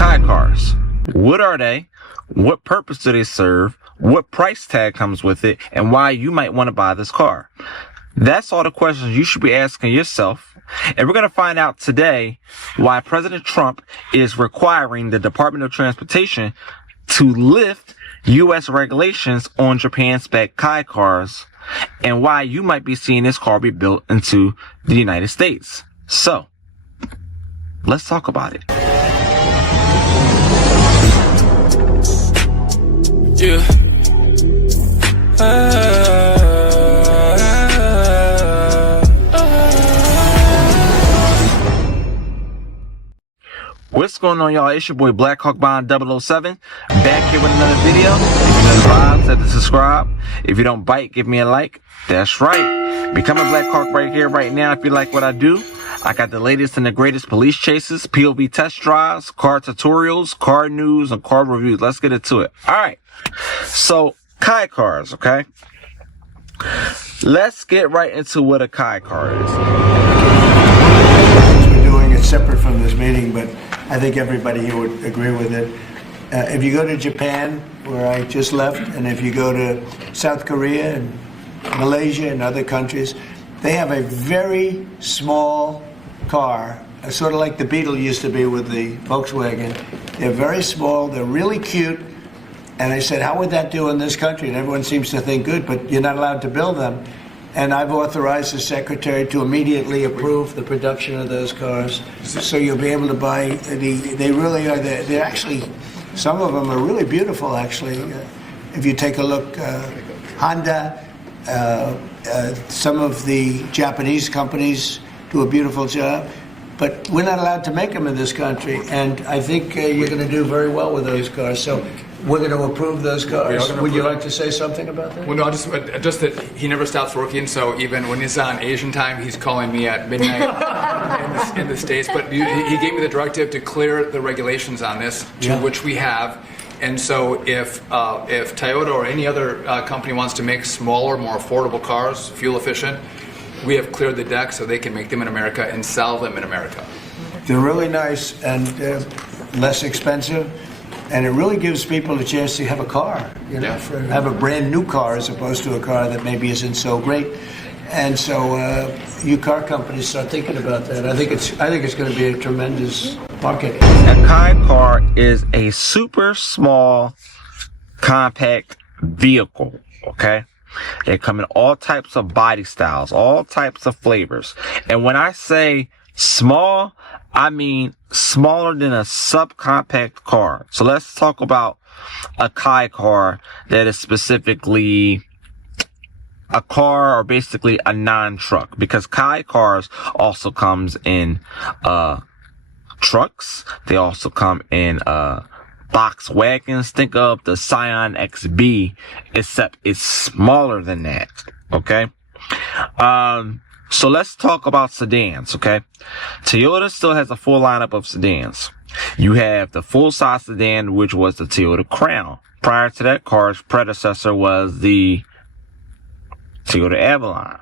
KEI Cars. What are they? What purpose do they serve? What price tag comes with it? And why you might want to buy this car? That's all the questions you should be asking yourself. And we're going to find out today why President Trump is requiring the Department of Transportation to lift U.S. regulations on Japan-spec KEI cars, and why you might be seeing this car be built into the United States. So, let's talk about it. Yeah. What's going on, y'all? It's your boy Blackhawk Bond 007 back here with another video. If you know the vibes, hit the subscribe. If you don't bite, give me a like. That's right. Become a Blackhawk right here, right now. If you like what I do, I got the latest and the greatest police chases, POV test drives, car tutorials, car news, and car reviews. Let's get into it. All right. So, KEI Cars, okay? Let's get right into what a KEI car is. We're doing it separate from this meeting, but I think everybody here would agree with it. If you go to Japan, where I just left, and if you go to South Korea and Malaysia and other countries, they have a very small car, sort of like the Beetle used to be with the Volkswagen. They're very small, they're really cute. And I said, how would that do in this country? And everyone seems to think good, but you're not allowed to build them. And I've authorized the secretary to immediately approve the production of those cars. So you'll be able to buy, they really are, they're actually, some of them are really beautiful, actually. If you take a look, Honda, some of the Japanese companies do a beautiful job. But we're not allowed to make them in this country. And I think you're going to do very well with those cars. So we're going to approve those cars. Would you like to say something about that? Well, no, just that he never stops working, so even when he's on Asian time, he's calling me at midnight in the States. But he gave me the directive to clear the regulations on this, which we have. And so if Toyota or any other company wants to make smaller, more affordable cars, fuel efficient, we have cleared the deck so they can make them in America and sell them in America. They're really nice and less expensive. And it really gives people a chance to have a car, have a brand new car as opposed to a car that maybe isn't so great. And so you car companies start thinking about that. I think it's going to be a tremendous market. A KEI car is a super small, compact vehicle, okay? They come in all types of body styles, all types of flavors. And when I say small, I mean smaller than a subcompact car. So let's talk about a KEI car that is specifically a car, or basically a non-truck, because KEI cars also comes in trucks. They also come in box wagons. Think of the Scion XB, except it's smaller than that. Okay. So let's talk about sedans, okay? Toyota still has a full lineup of sedans. You have the full-size sedan, which was the Toyota Crown. Prior to that, car's predecessor was the Toyota Avalon.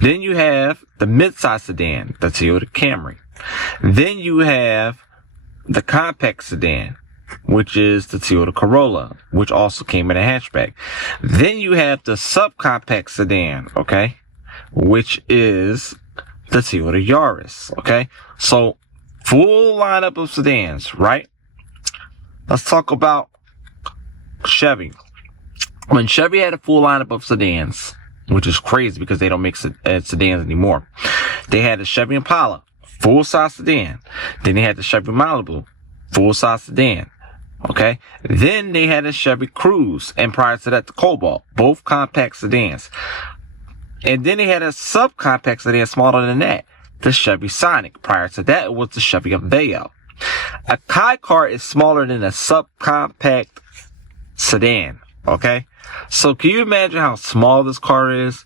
Then you have the mid-size sedan, the Toyota Camry. Then you have the compact sedan, which is the Toyota Corolla, which also came in a hatchback. Then you have the subcompact sedan, okay, which is the Toyota Yaris, okay? So, full lineup of sedans, right? Let's talk about Chevy. When Chevy had a full lineup of sedans, which is crazy because they don't make sedans anymore, they had the Chevy Impala, full-size sedan. Then they had the Chevy Malibu, full-size sedan. Okay. Then they had a Chevy Cruze, and prior to that, the Cobalt, both compact sedans. And then they had a subcompact sedan smaller than that, the Chevy Sonic. Prior to that, it was the Chevy Aveo. A KEI car is smaller than a subcompact sedan. Okay. So can you imagine how small this car is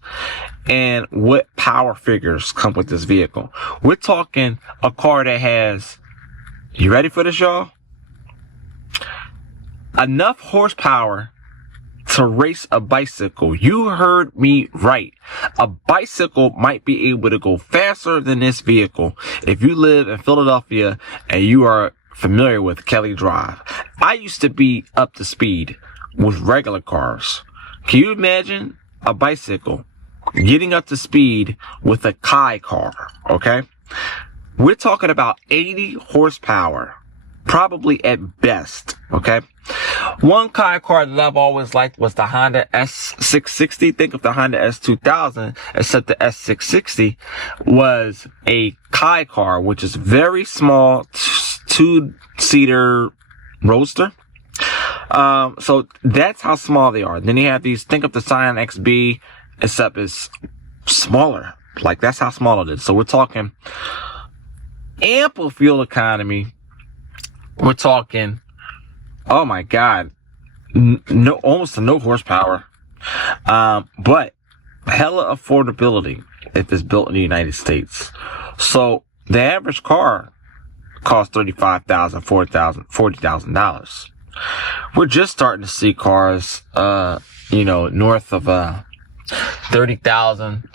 and what power figures come with this vehicle? We're talking a car that has, you ready for this, y'all? Enough horsepower to race a bicycle. You heard me right. A bicycle might be able to go faster than this vehicle. If you live in Philadelphia and you are familiar with Kelly Drive. I used to be up to speed with regular cars. Can you imagine a bicycle getting up to speed with a KEI car? Okay. We're talking about 80 horsepower, probably at best. Okay. One KEI car that I've always liked was the Honda S660. Think of the Honda S2000, except the S660 was a KEI car, which is very small, two-seater roadster. So that's how small they are. Then you have these, think of the Scion XB, except it's smaller. Like, that's how small it is. So we're talking ample fuel economy. We're talking, oh my God, no, almost no horsepower. But hella affordability if it's built in the United States. So the average car costs $35,000, $40,000. We're just starting to see cars, north of, 30,000.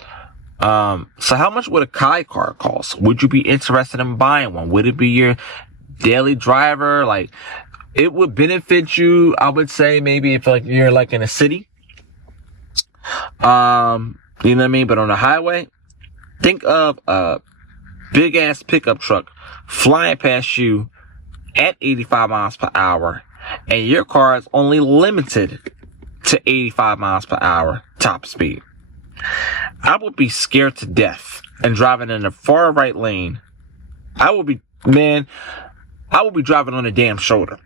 So how much would a KEI car cost? Would you be interested in buying one? Would it be your daily driver? Like, it would benefit you, I would say, maybe if like you're like in a city. You know what I mean? But on the highway, think of a big ass pickup truck flying past you at 85 miles per hour, and your car is only limited to 85 miles per hour top speed. I would be scared to death and driving in the far right lane. I would be driving on a damn shoulder.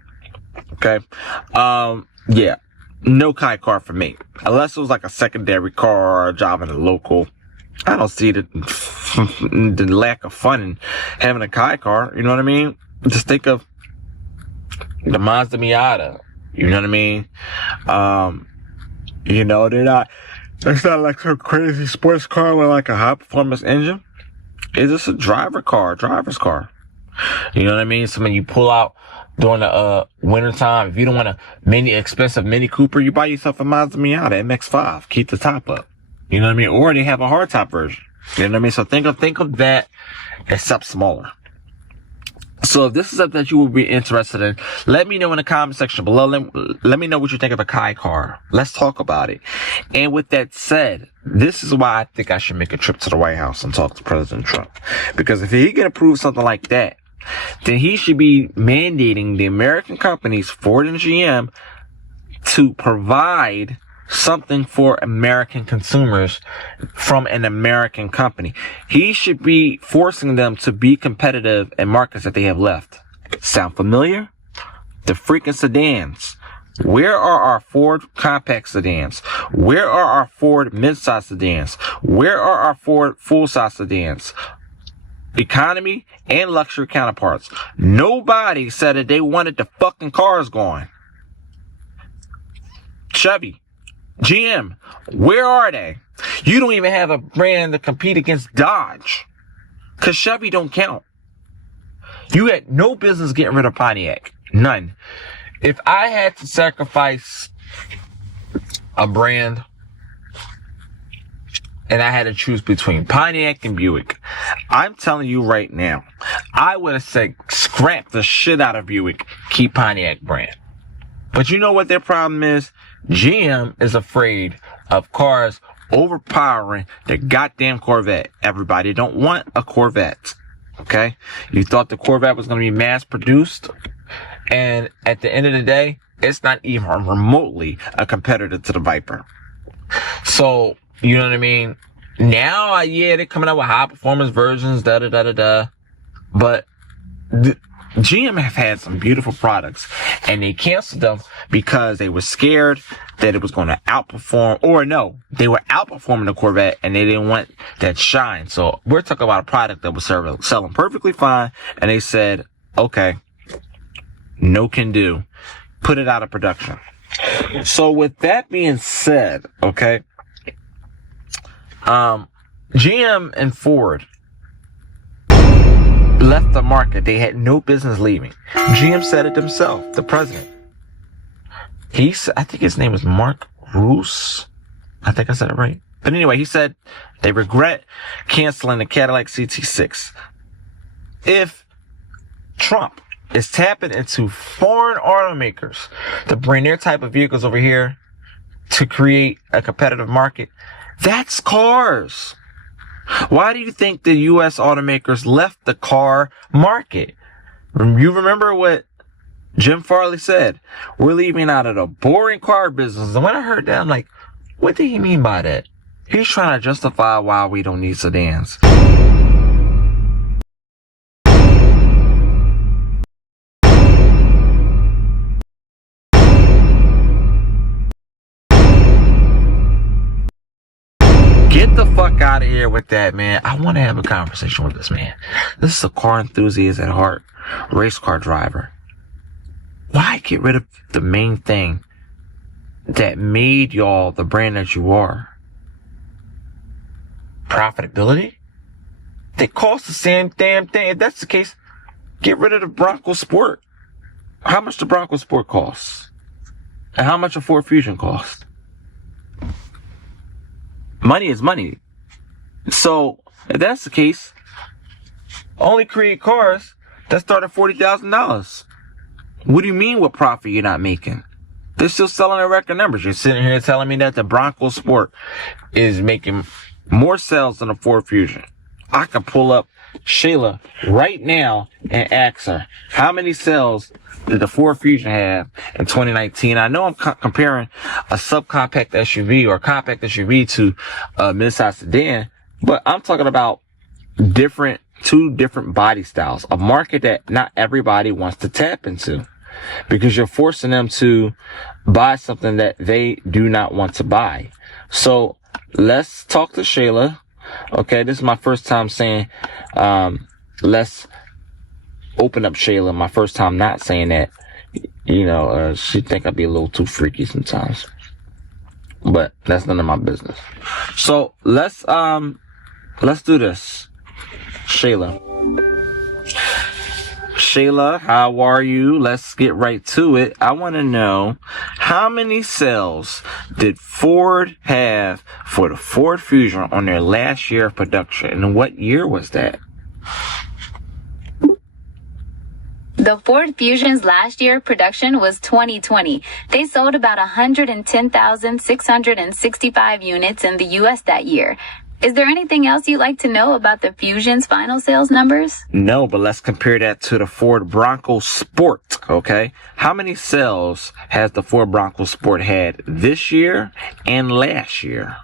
Okay. Yeah. No KEI car for me. Unless it was like a secondary car, driving a local. I don't see the lack of fun in having a KEI car. You know what I mean? Just think of the Mazda Miata. You know what I mean? It's not like some crazy sports car with like a high performance engine. It's just a driver's car. You know what I mean? So when you pull out during the winter time, if you don't want a expensive Mini Cooper, you buy yourself a Mazda Miata MX-5. Keep the top up. You know what I mean? Or they have a hardtop version. You know what I mean? So think of that, except smaller. So if this is something that you would be interested in, let me know in the comment section below. Let me know what you think of a KEI car. Let's talk about it. And with that said, this is why I think I should make a trip to the White House and talk to President Trump. Because if he can approve something like that, then he should be mandating the American companies, Ford and GM, to provide something for American consumers from an American company. He should be forcing them to be competitive in markets that they have left. Sound familiar? The freaking sedans. Where are our Ford compact sedans? Where are our Ford midsize sedans? Where are our Ford full-size sedans? Economy and luxury counterparts. Nobody said that they wanted the fucking cars gone. Chevy, GM, where are they? You don't even have a brand to compete against Dodge. Cause Chevy don't count. You had no business getting rid of Pontiac. None. If I had to sacrifice a brand and I had to choose between Pontiac and Buick, I'm telling you right now, I would have said scrap the shit out of Buick, keep Pontiac brand. But you know what their problem is? GM is afraid of cars overpowering the goddamn Corvette. Everybody don't want a Corvette. Okay? You thought the Corvette was going to be mass produced, and at the end of the day, it's not even remotely a competitor to the Viper. So, you know what I mean? Now, they're coming out with high performance versions, but GM have had some beautiful products, and they canceled them because they were scared that it was going to outperform, or no, they were outperforming the Corvette and they didn't want that shine. So we're talking about a product that was selling perfectly fine, and they said, okay, no can do. Put it out of production. So with that being said, okay, GM and Ford left the market. They had no business leaving. GM said it himself, the president. I think his name is Mark Roos. I think I said it right. But anyway, he said they regret canceling the Cadillac CT6. If Trump is tapping into foreign automakers to bring their type of vehicles over here to create a competitive market. That's cars. Why do you think the U.S. automakers left the car market? You remember what Jim Farley said? We're leaving out of the boring car business. And when I heard that, I'm like, what did he mean by that? He's trying to justify why we don't need sedans. Get the fuck out of here with that, man. I want to have a conversation with this man. This is a car enthusiast at heart, race car driver. Why get rid of the main thing that made y'all the brand that you are? Profitability? They cost the same damn thing. If that's the case, get rid of the Bronco Sport. How much the Bronco Sport costs? And how much a Ford Fusion costs? Money is money. So, if that's the case, only create cars that start at $40,000. What do you mean what profit you're not making? They're still selling their record numbers. You're sitting here telling me that the Bronco Sport is making more sales than a Ford Fusion. I can pull up Shayla right now and ask her, how many sales did the Ford Fusion have in 2019? I know I'm comparing a subcompact SUV or a compact SUV to a midsize sedan, but I'm talking about two different body styles, a market that not everybody wants to tap into because you're forcing them to buy something that they do not want to buy. So let's talk to Shayla. Okay, this is my first time saying, let's open up Shayla. My first time not saying that. She think I'd be a little too freaky sometimes, but that's none of my business. So let's do this. Shayla, how are you? Let's get right to it. I want to know, how many sales did Ford have for the Ford Fusion on their last year of production? And what year was that? The Ford Fusion's last year production was 2020. They sold about 110,665 units in the U.S. that year. Is there anything else you'd like to know about the Fusion's final sales numbers? No, but let's compare that to the Ford Bronco Sport, okay? How many sales has the Ford Bronco Sport had this year and last year?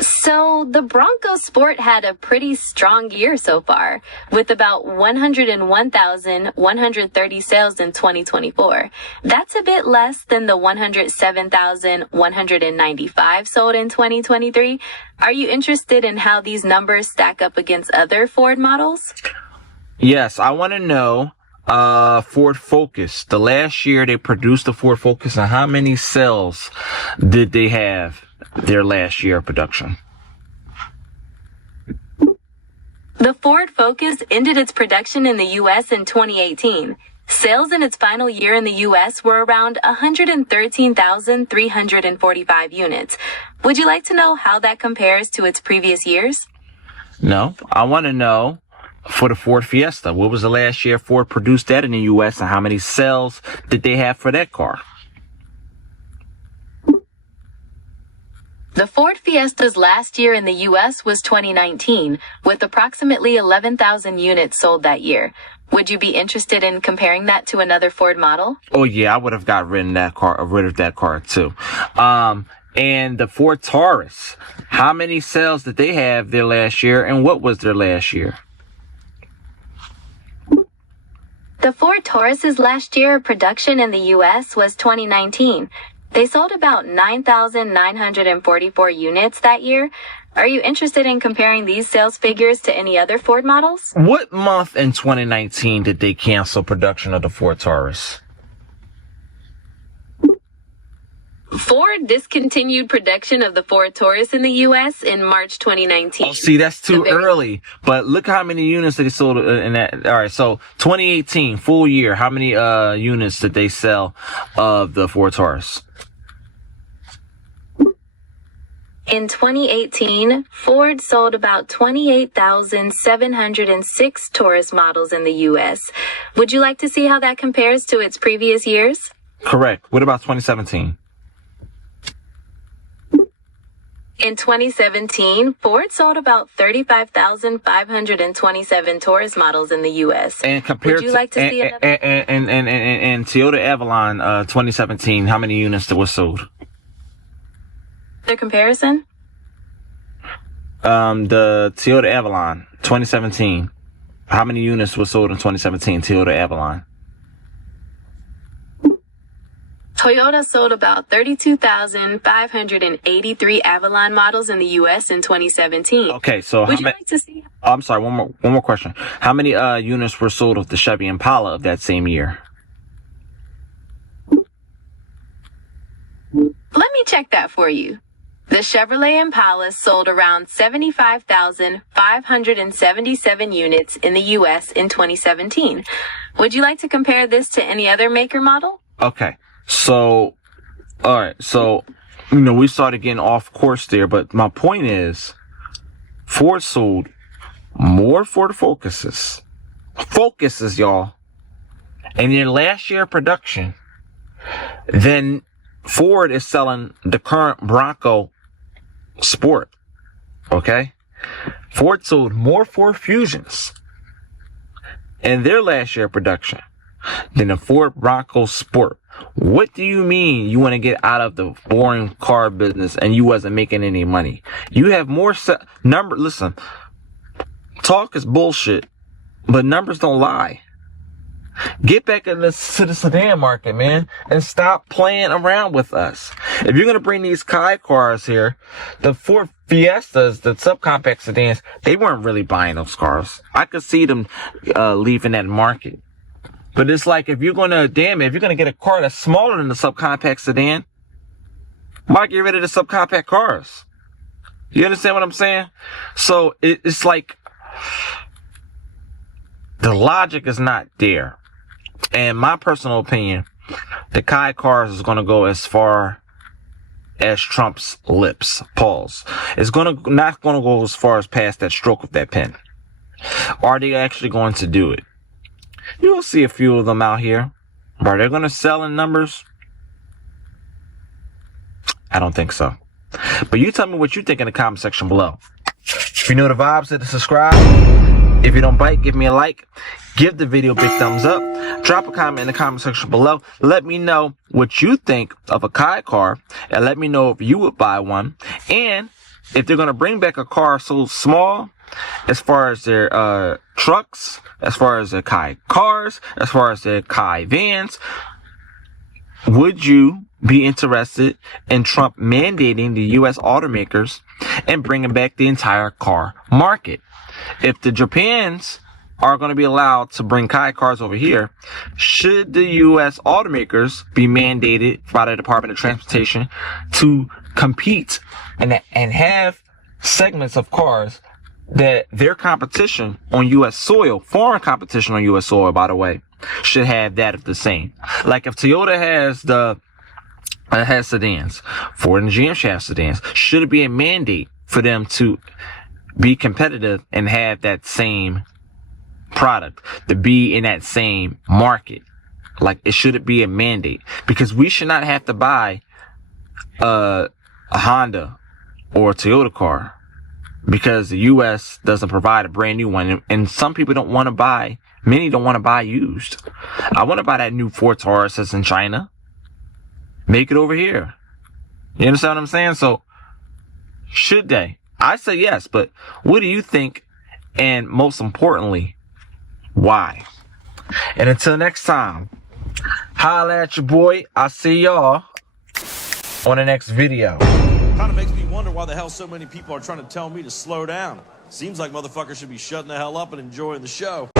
So the Bronco Sport had a pretty strong year so far, with about 101,130 sales in 2024. That's a bit less than the 107,195 sold in 2023. Are you interested in how these numbers stack up against other Ford models? Yes, I want to know Ford Focus. The last year they produced the Ford Focus, and how many sales did they have their last year of production? The Ford Focus ended its production in the U.S. in 2018. Sales in its final year in the U.S. were around 113,345 units. Would you like to know how that compares to its previous years? No, I want to know for the Ford Fiesta. What was the last year Ford produced that in the U.S. and how many sales did they have for that car? The Ford Fiesta's last year in the U.S. was 2019, with approximately 11,000 units sold that year. Would you be interested in comparing that to another Ford model? Oh yeah, I would have got rid of that car too. And the Ford Taurus, how many sales did they have their last year, and what was their last year? The Ford Taurus's last year of production in the U.S. was 2019. They sold about 9,944 units that year. Are you interested in comparing these sales figures to any other Ford models? What month in 2019 did they cancel production of the Ford Taurus? Ford discontinued production of the Ford Taurus in the U.S. in March 2019. Oh, see, that's too early. But look how many units they sold in that. All right, so 2018, full year, how many units did they sell of the Ford Taurus? In 2018, Ford sold about 28,706 Taurus models in the U.S. Would you like to see how that compares to its previous years? Correct. What about 2017? In 2017, Ford sold about 35,527 Taurus models in the U.S. And compared Would you like to see another? And Toyota Avalon 2017, how many units were sold? Their comparison? The Toyota Avalon 2017. How many units were sold in 2017? Toyota Avalon. Toyota sold about 32,583 Avalon models in the U.S. in 2017. Okay, so Would you like to see? I'm sorry. One more question. How many units were sold of the Chevy Impala of that same year? Let me check that for you. The Chevrolet Impala sold around 75,577 units in the U.S. in 2017. Would you like to compare this to any other maker model? Okay. So, all right. So, we started getting off course there, but my point is, Ford sold more Ford Focuses, y'all, in their last year of production than Ford is selling the current Bronco Sport. Okay? Ford sold more Ford Fusions in their last year of production than the Ford Bronco Sport. What do you mean you want to get out of the boring car business and you wasn't making any money? You have more listen, talk is bullshit, but numbers don't lie. Get back to the sedan market, man, and stop playing around with us. If you're going to bring these KEI Cars here, the Ford Fiestas, the subcompact sedans, they weren't really buying those cars. I could see them leaving that market. But it's like, if you're going to get a car that's smaller than the subcompact sedan, why get rid of the subcompact cars? You understand what I'm saying? So it's like, the logic is not there. And my personal opinion, the KEI Cars is going to go as far as Trump's lips. Pause. It's not going to go as far as past that stroke of that pen. Are they actually going to do it? You'll see a few of them out here. But are they going to sell in numbers? I don't think so. But you tell me what you think in the comment section below. If you know the vibes, hit the subscribe. If you don't bite, give me a like. Give the video a big thumbs up. Drop a comment in the comment section below. Let me know what you think of a KEI car. And let me know if you would buy one. And if they're going to bring back a car so small, as far as their trucks, as far as their KEI Cars, as far as their KEI vans, would you be interested in Trump mandating the U.S. automakers and bringing back the entire car market? If the Japans are going to be allowed to bring KEI Cars over here, should the U.S. automakers be mandated by the Department of Transportation to compete and have segments of cars that their competition on U.S. soil, foreign competition on U.S. soil, by the way, should have that of the same? Like if Toyota has sedans, Ford and GM should have sedans. Should it be a mandate for them to be competitive and have that same product, to be in that same market? Like, it shouldn't be a mandate, because we should not have to buy a Honda or a Toyota car because the U.S. doesn't provide a brand new one. And some people don't want to buy, many don't want to buy used. I want to buy that new Ford Taurus that's in China. Make it over here. You understand what I'm saying? So, should they? I say yes, but what do you think? And most importantly, why? And until next time, holla at your boy. I'll see y'all on the next video. Kind of makes me wonder why the hell so many people are trying to tell me to slow down. Seems like motherfuckers should be shutting the hell up and enjoying the show.